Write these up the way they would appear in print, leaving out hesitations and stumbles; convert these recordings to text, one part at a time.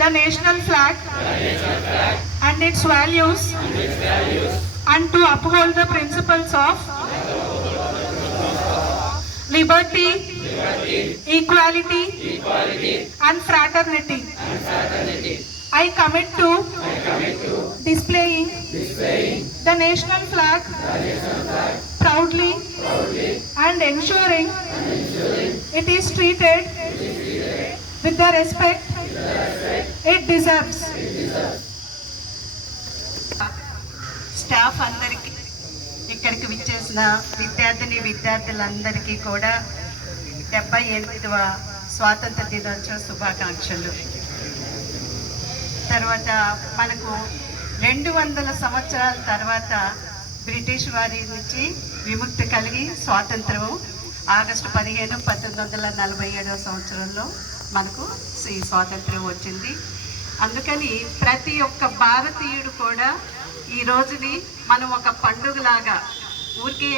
the national flag and its values, and to uphold the principles of liberty, equality, and fraternity. I commit to displaying the national flag proudly and ensuring it is treated with the respect it deserves. Staff అందరికీ, ఇక్కడికి విచ్చేసిన విద్యార్థులందరికీ కూడా 78వ స్వాతంత్ర దినోత్సవ శుభాకాంక్షలు. తర్వాత మనకు 200 సంవత్సరాల తర్వాత బ్రిటిష్ వారి నుంచి విముక్తి కలిగి స్వాతంత్రం ఆగస్టు 15, 1947 సంవత్సరంలో మనకు ఈ స్వాతంత్రం వచ్చింది. అందుకని ప్రతి ఒక్క భారతీయుడు కూడా ఈ రోజుని మనం ఒక పండుగలాగా ఊరికే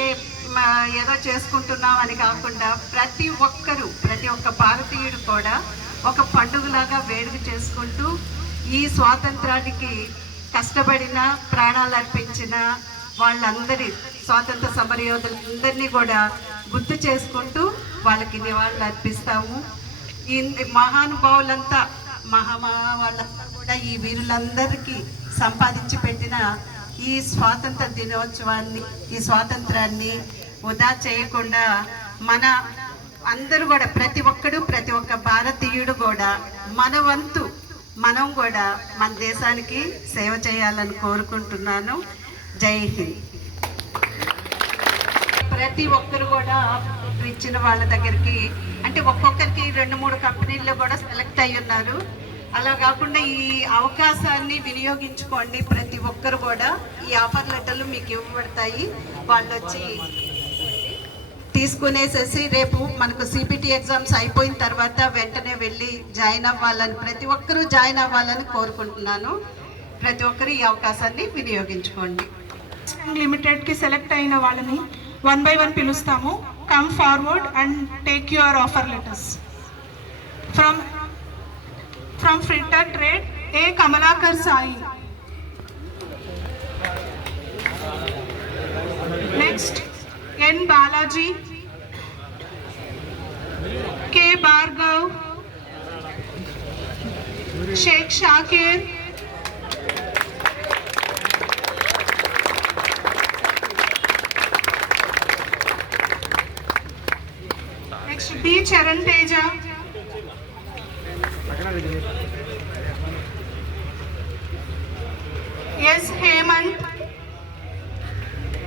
ఏదో చేసుకుంటున్నాం అని కాకుండా ప్రతి ఒక్క భారతీయుడు కూడా ఒక పండుగలాగా వేడుక చేసుకుంటూ ఈ స్వాతంత్రానికి కష్టపడిన, ప్రాణాలు అర్పించిన వాళ్ళందరి స్వాతంత్ర సమరయోధులందరినీ కూడా గుర్తు చేసుకుంటూ వాళ్ళకి నివాళులు అర్పిస్తాము. ఈ మహానుభావులంతా వాళ్ళంతా కూడా ఈ వీరులందరికీ సంపాదించి పెట్టిన ఈ స్వాతంత్ర దినోత్సవాన్ని, ఈ స్వాతంత్రాన్ని వృధా చేయకుండా మన అందరూ కూడా ప్రతి ఒక్క భారతీయుడు కూడా మన వంతు మనం కూడా మన దేశానికి సేవ చేయాలని కోరుకుంటున్నాను. జై హింద్. ప్రతి ఒక్కరు కూడా ఇచ్చిన వాళ్ళ దగ్గరికి అంటే ఒక్కొక్కరికి 2-3 కంపెనీల్లో కూడా సెలెక్ట్ అయ్యి ఉన్నారు. అలా కాకుండా ఈ అవకాశాన్ని వినియోగించుకోండి. ప్రతి ఒక్కరు కూడా ఈ ఆఫర్ లెటర్లు మీకు ఇవ్వబడతాయి. వాళ్ళు వచ్చి తీసుకునేసేసి రేపు మనకు సిపిటి ఎగ్జామ్స్ అయిపోయిన తర్వాత వెంటనే వెళ్ళి జాయిన్ అవ్వాలని, ప్రతి ఒక్కరూ జాయిన్ అవ్వాలని కోరుకుంటున్నాను. ప్రతి ఒక్కరు ఈ అవకాశాన్ని వినియోగించుకోండి. లిమిటెడ్కి సెలెక్ట్ అయిన వాళ్ళని 1 by 1 పిలుస్తాము. Come forward and take your offer letters. From fitter trade, A Kamalakar Sai. Next N Balaji, K Bhargav, Sheikh Shakir, next B Charan Teja, S Hemant,